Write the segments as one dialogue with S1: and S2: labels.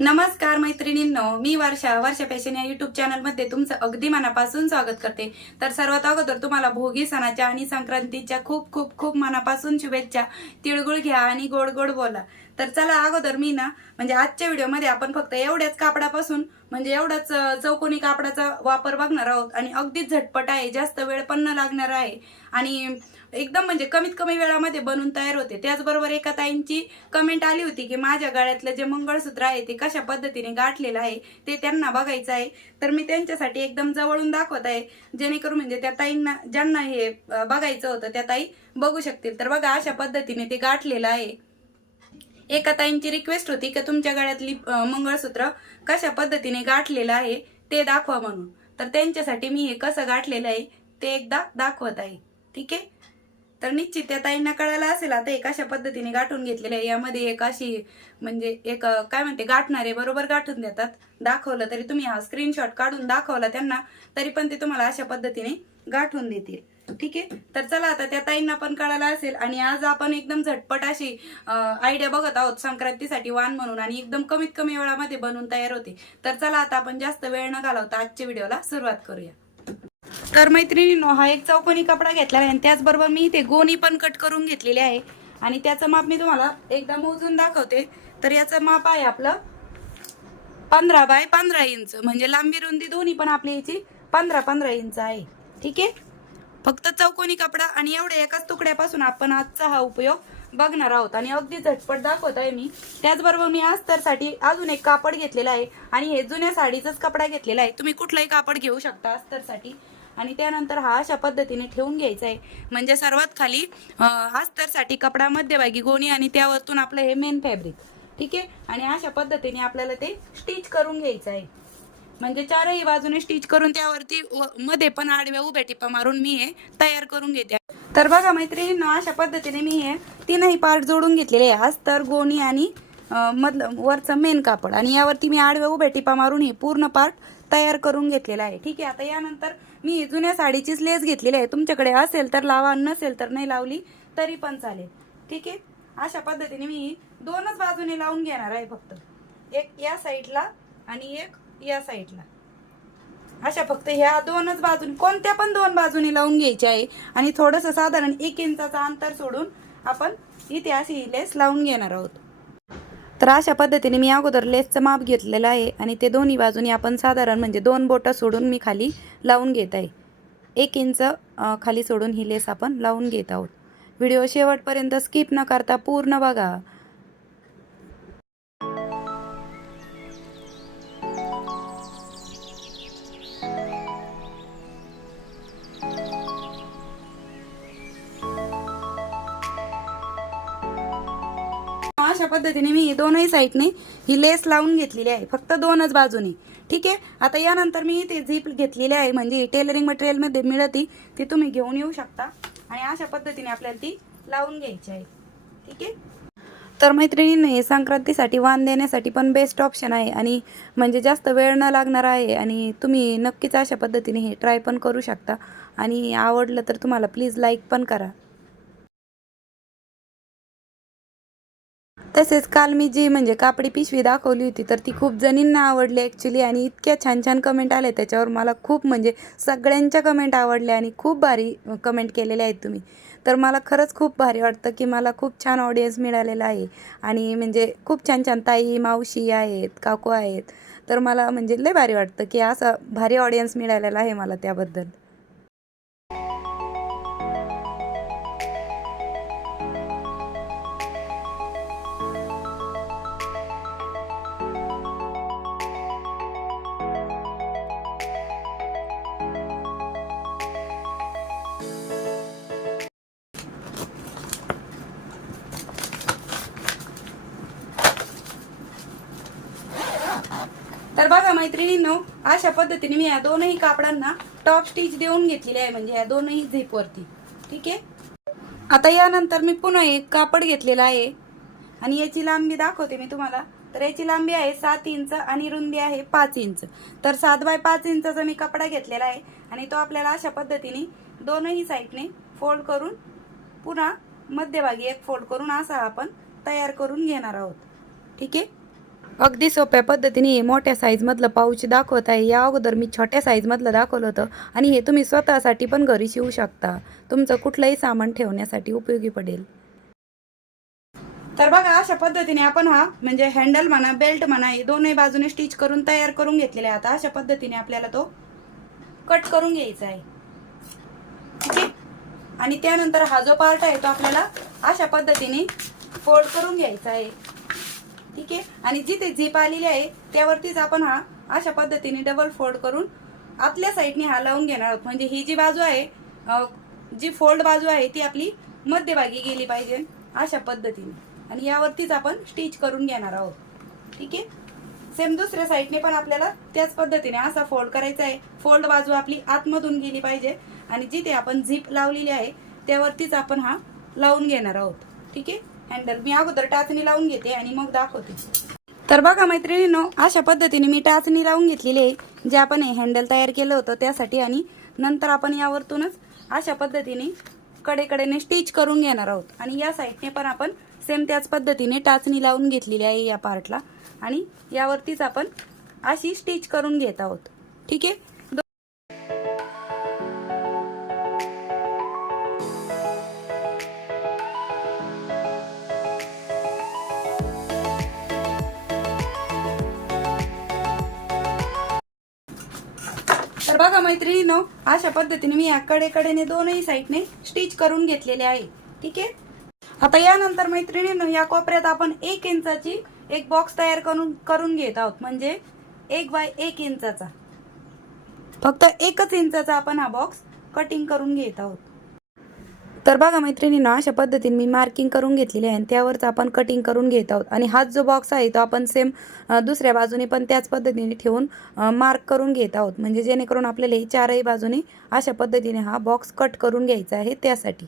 S1: नमस्कार मैत्रिणींनो मी वर्षा वर्षा फॅशन या युट्यूब चॅनलमध्ये तुमचं अगदी मनापासून स्वागत करते. तर सर्वात अगोदर तुम्हाला भोगी सणाच्या आणि संक्रांतीच्या खूप खूप खूप मनापासून शुभेच्छा. तिळगुळ घ्या आणि गोड गोड बोला. तर चला अगोदर मी ना म्हणजे आजच्या व्हिडिओमध्ये आपण फक्त एवढ्याच कापडापासून म्हणजे एवढाच चौकोनी कापडाचा वापर बघणार आहोत. आणि अगदीच झटपट आहे जास्त वेळ पण न लागणार आहे. आणि एकदम म्हणजे कमीत कमी वेळामध्ये बनून तयार होते. त्याचबरोबर एका ताईंची कमेंट आली होती की माझ्या गळ्यातलं जे मंगळसूत्र आहे ते कशा पद्धतीने गाठलेलं आहे ते त्यांना बघायचं आहे. तर मी त्यांच्यासाठी एकदम जवळून दाखवत आहे जेणेकरून म्हणजे त्या ताईंना ज्यांना हे बघायचं होतं त्या ताई बघू शकतील. तर बघा अशा पद्धतीने ते गाठलेलं आहे. एका ताईंची रिक्वेस्ट होती की तुमच्या गळ्यातली मंगळसूत्र कशा पद्धतीने गाठलेलं आहे ते दाखवा म्हणून. तर त्यांच्यासाठी मी हे कसं गाठलेलं आहे ते एकदा दाखवत आहे. ठीक आहे? तर निश्चित त्या ताईंना कळायला असेल आता एक अशा पद्धतीने गाठून घेतलेलं आहे. यामध्ये एक अशी म्हणजे एक काय म्हणते गाठणारे बरोबर गाठून देतात. दाखवलं तरी तुम्ही हा स्क्रीनशॉट काढून दाखवला त्यांना तरी पण ते तुम्हाला अशा पद्धतीने गाठून देतील. ठीक आहे. तर चला आता त्या ताईंना पण कळायला असेल आणि आज आपण एकदम झटपट अशी आयडिया बघत आहोत संक्रांतीसाठी वाण म्हणून आणि एकदम कमीत कमी वेळामध्ये बनवून तयार होते. तर चला आता आपण जास्त वेळ न घालवता आजच्या व्हिडिओला सुरुवात करूया. तर मैत्रिणींनो हा एक चौकोनी कपडा घेतला आहे आणि त्याचबरोबर मी इथे गोणी पण कट करून घेतलेली आहे. आणि त्याचं माप मी तुम्हाला एकदा मोजून दाखवते. तर याचं माप आहे आपलं पंधरा बाय पंधरा इंच. म्हणजे लांबी रुंदी दोन्ही पण आपली याची पंधरा पंधरा इंच आहे. ठीक आहे? फक्त चौकोनी कपडा आणि एवढ्या एकाच तुकड्यापासून आपण आजचा हा उपयोग बघणार आहोत. आणि अगदी झटपट दाखवत आहे मी. त्याचबरोबर मी अस्तरसाठी अजून एक कापड घेतलेलं आहे आणि हे जुन्या साडीचाच कपडा घेतलेला आहे. तुम्ही कुठलाही कापड घेऊ शकता अस्तरसाठी आणि त्यानंतर हा अशा पद्धतीने ठेवून घ्यायचा आहे म्हणजे सर्वात खाली अस्तरसाठी कपडा मध्यभागी गोणी आणि त्यावरतून आपलं हे मेन फॅब्रिक ठीक आहे? आणि अशा पद्धतीने आपल्याला ते स्टिच करून घ्यायचं आहे म्हणजे चारही बाजूने स्टिच करून त्यावरती व- मध्ये पण आडव्या उभ्या टिपा मारून मी हे तयार करून घेते. तर बघा मैत्रिणींनो अशा पद्धतीने मी हे तीनही पार्ट जोडून घेतलेले आहे. तर गोणी आणि मधलं वरचं मेन कापड. आणि यावरती मी आडव्या उभ्या टिपा मारून हे पूर्ण पार्ट तयार करून घेतलेला आहे. ठीक आहे आता यानंतर मी जुन्या साडीचीच लेस घेतलेली आहे. तुमच्याकडे असेल तर लावा नसेल तर नाही लावली तरी पण चालेल. ठीक आहे? अशा पद्धतीने मी दोनच बाजूने लावून घेणार आहे फक्त. एक या साईडला आणि एक या साईडला. अशा फक्त ह्या दोनच बाजून कोणत्या पण दोन बाजूने लावून घ्यायचे आहे आणि थोडंसं साधारण एक इंचाचा अंतर सोडून आपण इथे अशी ही लेस लावून घेणार आहोत. तर अशा पद्धतीने मी अगोदर लेसचं माप घेतलेलं आहे आणि ते दोन्ही बाजूनी आपण साधारण म्हणजे दोन बोटं सोडून मी खाली लावून घेत आहे. एक इंच खाली सोडून ही लेस आपण लावून घेत आहोत. व्हिडिओ शेवटपर्यंत स्किप न करता पूर्ण बघा. अशा पद्धतीने मी दोनही साईडने ही लेस लावून घेतलेली आहे. फक्त दोनच बाजूने. ठीक आहे? आता यानंतर मी ते झीप घेतलेली आहे. म्हणजे टेलरिंग मटेरियलमध्ये मिळती ती तुम्ही घेऊन येऊ शकता. आणि अशा पद्धतीने आपल्याला ती लावून घ्यायची आहे. ठीक आहे? तर मैत्रिणींनी हे संक्रांतीसाठी वाण देण्यासाठी पण बेस्ट ऑप्शन आहे. आणि म्हणजे जास्त वेळ न लागणार आहे. आणि तुम्ही नक्कीच अशा पद्धतीने हे ट्राय पण करू शकता. आणि आवडलं तर तुम्हाला प्लीज लाईक पण करा. तसेच काल मी जी म्हणजे कापडी पिशवी दाखवली होती तर ती खूप जणींना आवडली ॲक्च्युली आणि इतक्या छान छान कमेंट आले त्याच्यावर मला खूप म्हणजे सगळ्यांच्या कमेंट आवडल्या आणि खूप भारी कमेंट केलेल्या आहेत तुम्ही. तर मला खरंच खूप भारी वाटतं की मला खूप छान ऑडियन्स मिळालेला आहे. आणि म्हणजे खूप छान छान ताई मावशी आहेत काकू आहेत. तर मला म्हणजे लय भारी वाटतं की असं भारी ऑडियन्स मिळालेला आहे मला त्याबद्दल. तर बघा मैत्रिणींनो अशा पद्धतीने मी या दोनही कापडांना टॉप स्टिच देऊन घेतलेली आहे म्हणजे या दोनही झिपवरती ठीक आहे? आता यानंतर मी पुन्हा एक कापड घेतलेला आहे. आणि याची लांबी दाखवते मी तुम्हाला. तर याची लांबी आहे सात इंच आणि रुंदी आहे पाच इंच. तर सात बाय पाच इंचाचा मी कपडा घेतलेला आहे. आणि तो आपल्याला अशा पद्धतीने दोनही साईडने फोल्ड करून पुन्हा मध्यभागी एक फोल्ड करून असा आपण तयार करून घेणार आहोत. ठीक आहे? अगदी सोप्या पद्धतीने मोठ्या साईजमधलं पाऊच दाखवत आहे. या अगोदर मी छोट्या साईजमधलं दाखवलं होतं आणि हे तुम्ही स्वतःसाठी पण घरी शिवू शकता. तुमचं कुठलंही सामान ठेवण्यासाठी उपयोगी पडेल. तर बघा अशा पद्धतीने आपण हा म्हणजे हँडल म्हणा बेल्ट म्हणा हे दोन्ही बाजूने स्टिच करून तयार करून घेतलेला आहे आता अशा पद्धतीने आपल्याला तो कट करून घ्यायचा आहे. ठीक आहे? आणि त्यानंतर हा जो पार्ट आहे तो आपल्याला अशा पद्धतीने फोल्ड करून घ्यायचा आहे. ठीक आहे? आणि जिथे झीप आलेली आहे त्यावरतीच आपण हा अशा पद्धतीने डबल फोल्ड करून आतल्या साईडने हा लावून घेणार आहोत. म्हणजे ही जी बाजू आहे जी फोल्ड बाजू आहे ती आपली मध्यभागी गेली पाहिजे अशा पद्धतीने. आणि यावरतीच आपण स्टिच करून घेणार आहोत. ठीक आहे? सेम दुसऱ्या साईडने पण आपल्याला त्याच पद्धतीने असा फोल्ड करायचा आहे. फोल्ड बाजू आपली आतमधून गेली पाहिजे. आणि जिथे आपण झीप लावलेली आहे त्यावरतीच आपण हा लावून घेणार आहोत. ठीक आहे? हँडल मी अगोदर टाचणी लावून घेते आणि मग दाखवते. तर बघा मैत्रिणींनो अशा पद्धतीने मी टाचणी लावून घेतलेली आहे जे आपण हे हँडल तयार केलं होतं त्यासाठी आणि नंतर आपण यावरतूनच अशा पद्धतीने कडेकडेने स्टिच करून घेणार आहोत. आणि या साईडने पण आपण सेम त्याच पद्धतीने टाचणी लावून घेतलेली आहे या पार्टला आणि यावरतीच आपण अशी स्टिच करून घेत आहोत. ठीक आहे? बघा मैत्रिणीनो अशा पद्धतीने मी या कडेकडेने दोनही साईडने स्टिच करून घेतलेले आहे. ठीक आहे? आता यानंतर मैत्रिणीनो या कोपऱ्यात आपण एक इंचाची एक बॉक्स तयार करून करून घेत आहोत. म्हणजे एक बाय एक इंचाचा. फक्त एकच इंचाचा आपण हा बॉक्स कटिंग करून घेत आहोत. तर बघा मैत्रिणींना अशा पद्धतीने मी मार्किंग करून घेतलेली आहे आणि त्यावरच आपण कटिंग करून घेत आहोत. आणि हाच जो बॉक्स आहे तो आपण सेम दुसऱ्या बाजूने पण त्याच पद्धतीने ठेवून मार्क करून घेत आहोत. म्हणजे जेणेकरून आपल्याला चारही बाजूने अशा पद्धतीने हा बॉक्स कट करून घ्यायचा आहे त्यासाठी.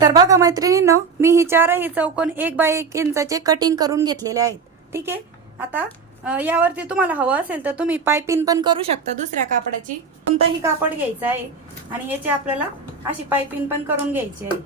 S1: तर बघा मैत्रिणींनो मी ही चारही चौकोन एक बाय एक इंचाचे कटिंग करून घेतलेले आहेत. ठीक आहे? आता यावरती तुम्हाला हवं असेल तर तुम्ही पायपिंग पण करू शकता दुसऱ्या कापडाची. कोणतंही कापड घ्यायचं आहे. आणि याची आपल्याला अशी पायपिंग पण करून घ्यायची आहे.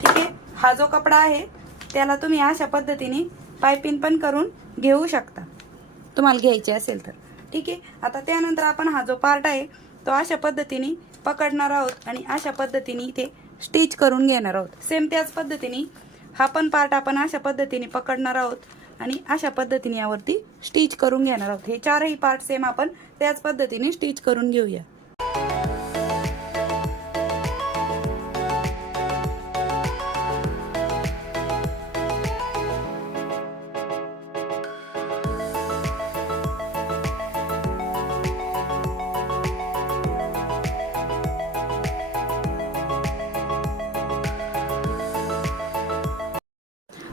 S1: ठीक आहे? हा जो कपडा आहे त्याला तुम्ही अशा पद्धतीने पायपिंग पण करून घेऊ शकता. तुम्हाला घ्यायची असेल तर. ठीक आहे? आता त्यानंतर आपण हा जो पार्ट आहे तो अशा पद्धतीने पकडणार आहोत. आणि अशा पद्धतीने इथे स्टिच करून घेणार आहोत. सेम त्याच पद्धतीने हा पण पार्ट आपण अशा पद्धतीने पकडणार आहोत आणि अशा पद्धतीने यावरती स्टिच करून घेणार आहोत. हे चारही पार्ट सेम आपण त्याच पद्धतीने स्टिच करून घेऊया.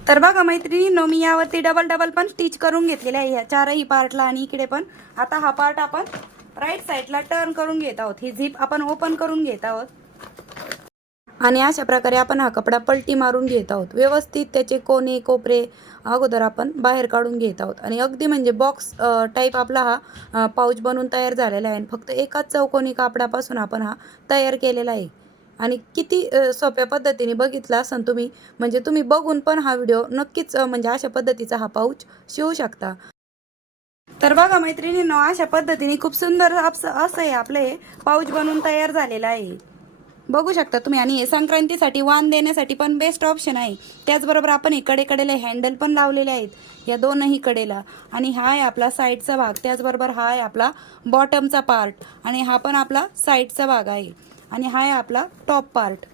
S1: तर बघा मैत्रिणींनो मी यावरती डबल डबल पण स्टिच करून घेतलेले आहे. ह्या चारही पार्टला आणि इकडे पण. आता हा पार्ट आपण राईट साईडला टर्न करून घेत आहोत. ही झीप आपण ओपन करून घेत आहोत. आणि अशा प्रकारे आपण हा कपडा पलटी मारून घेत आहोत. व्यवस्थित त्याचे कोणे कोपरे अगोदर आपण बाहेर काढून घेत आहोत. आणि अगदी म्हणजे बॉक्स टाईप आपला हा पाऊच बनवून तयार झालेला आहे. आणि फक्त एकाच चौकोनी कापडापासून आपण हा तयार केलेला आहे. आणि किती सोप्या पद्धतीने बघितला असाल तुम्ही म्हणजे तुम्ही बघून पण हा व्हिडिओ नक्कीच म्हणजे अशा पद्धतीचा हा पाऊच शिवू शकता. तर बघा मैत्रिणींनो अशा पद्धतीने खूप सुंदर असं आहे आपलं हे पाऊच बनवून तयार झालेलं आहे. बघू शकता तुम्ही आणि हे संक्रांतीसाठी वाण देण्यासाठी पण बेस्ट ऑप्शन आहे. त्याचबरोबर आपण इकडे कडेला हँडल पण लावलेले आहेत या दोनही कडेला. आणि हा आहे आपला साईडचा भाग त्याचबरोबर हा आहे आपला बॉटमचा पार्ट आणि हा पण आपला साईडचा भाग आहे. आणि हा आहे आपला टॉप पार्ट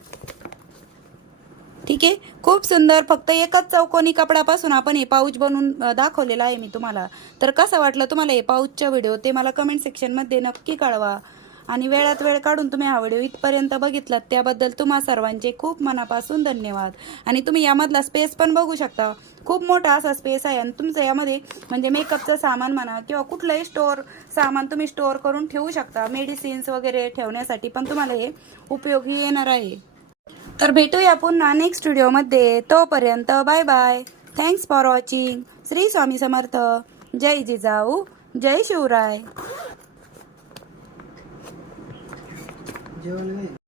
S1: ठीक आहे? खूप सुंदर. फक्त एकच चौकोनी कपड्यापासून आपण हे पाऊच बनवून दाखवलेला आहे मी तुम्हाला. तर कसं वाटलं तुम्हाला हे पाऊचचा व्हिडिओ ते मला कमेंट सेक्शनमध्ये नक्की कळवा. आणि वेळात वेळ काढून तुम्ही हा व्हिडिओ इथपर्यंत बघितलात त्याबद्दल तुम्हा सर्वांचे खूप मनापासून धन्यवाद. आणि तुम्ही यामधला स्पेस पण बघू शकता. खूप मोठा असा स्पेस आहे आणि तुमचं यामध्ये म्हणजे मेकअपचं सामान म्हणा किंवा कुठलंही स्टोअर सामान तुम्ही स्टोअर करून ठेवू शकता. मेडिसिन्स वगैरे ठेवण्यासाठी पण तुम्हाला हे उपयोगी येणार आहे. तर भेटूया पुन्हा नेक्स्ट व्हिडिओमध्ये तोपर्यंत bye bye thanks for watching Shri Swami Samarth. जय जिजाऊ. जय शिवराय.
S2: 幺零